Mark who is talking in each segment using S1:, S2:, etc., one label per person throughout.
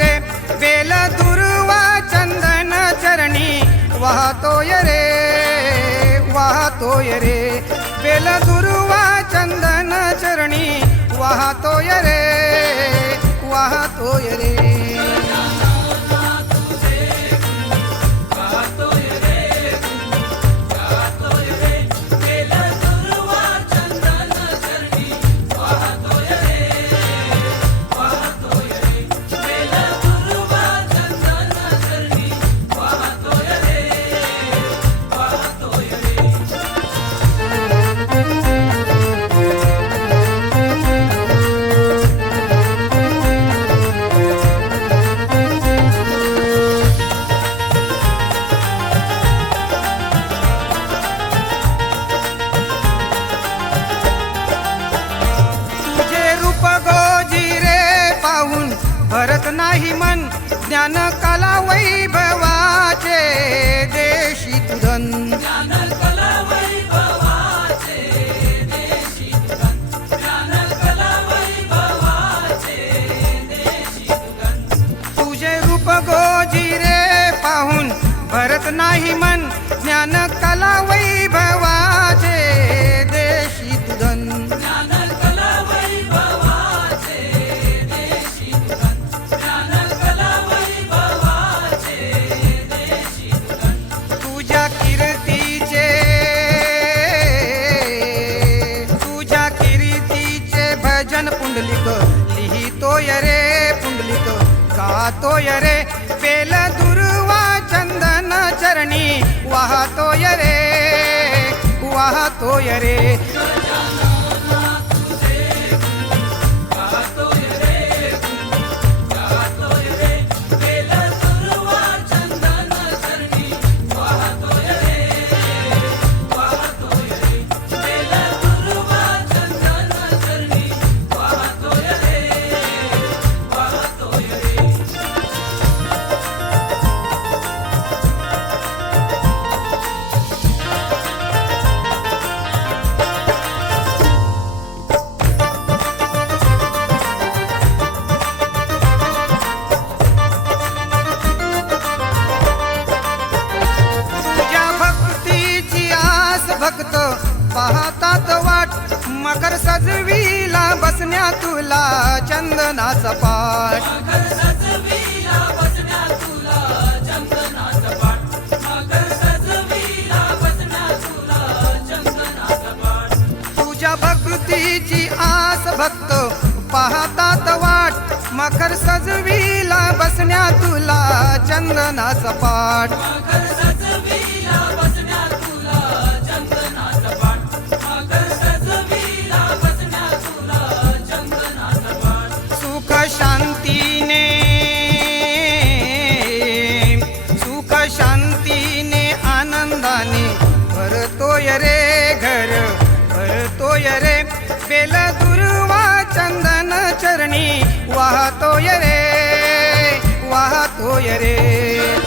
S1: रे. Bell दुर्वा चंदन चरणी वाहतोय रे वाहतोय रे. नाही मन ज्ञान कला वैभवाचे देशी तुधन तुझ्या कीर्तीचे भजन पुंडलिक लिहितोय रे पुंडलिक गातोय रे बेल दुर्वा वाहतोय रे वाहतोय रे. सजवीला बसण्या तुला चंदनाचा पाठ. सुख शांतीने सुख शांतीने आनंदाने भरतोय रे घर भरतोय रे बेल दुर्वा चंद चरणी वाहतोय रे वाहतोय रे.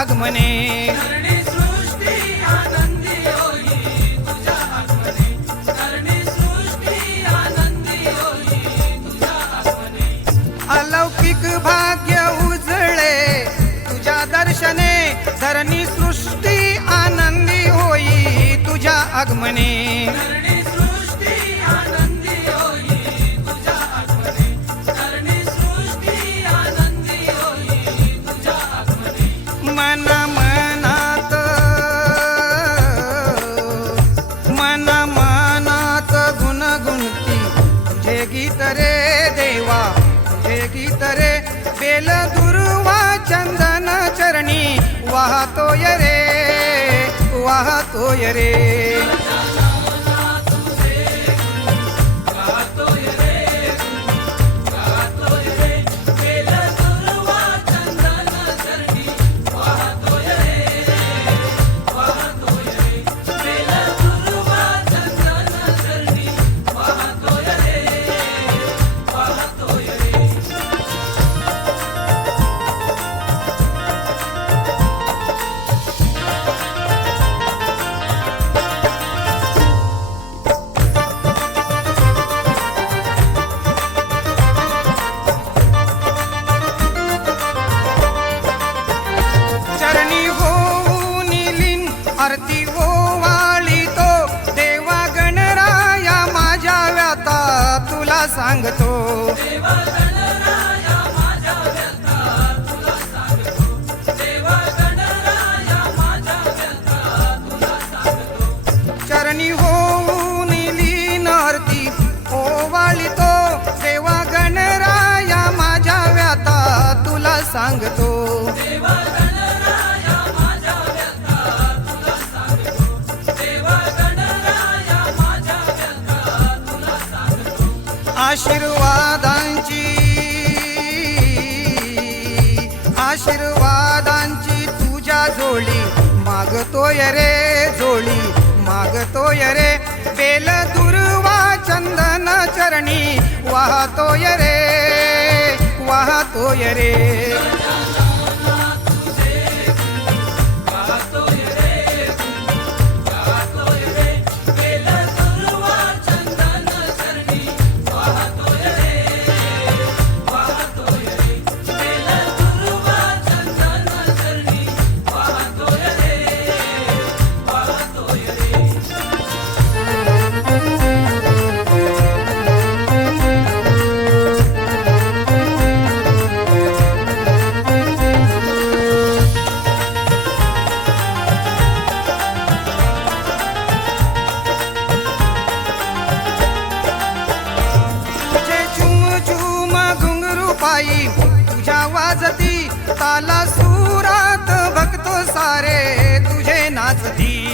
S1: आगमने। अलौकिक भाग्य उजळे तुझ्या दर्शने धरणी सृष्टी आनंदी होई तुझ्या आगमने। बेल दुर्वा चंदन चरणी वाहतोय रे वाहतोय रे. सांगतो. चरणी होऊन लीन आरती ओवाळी तो देवा गणराया माझ्या व्याता तुला सांगतो. आशीर्वादांची आशीर्वादांची तुझ्या जोडी. मागतोय रे जोडी मागतोय रे. बेल दुर्वा चंदन चरणी वाहतोय रे वाहतोय रे.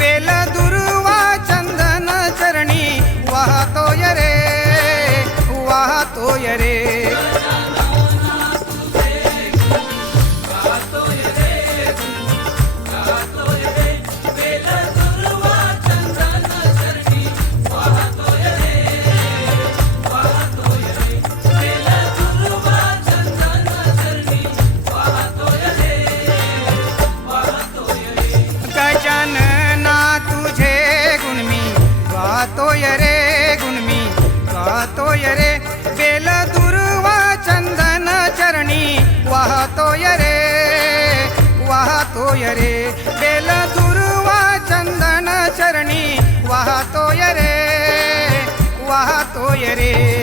S1: बेल दुर्वा वाहतोय रे. बेल दुर्वा चंदन चरणी वाहतोय रे. वाहतोय रे. बेल दुर्वा चंदन चरणी वाहतोय रे. वाहतोय रे.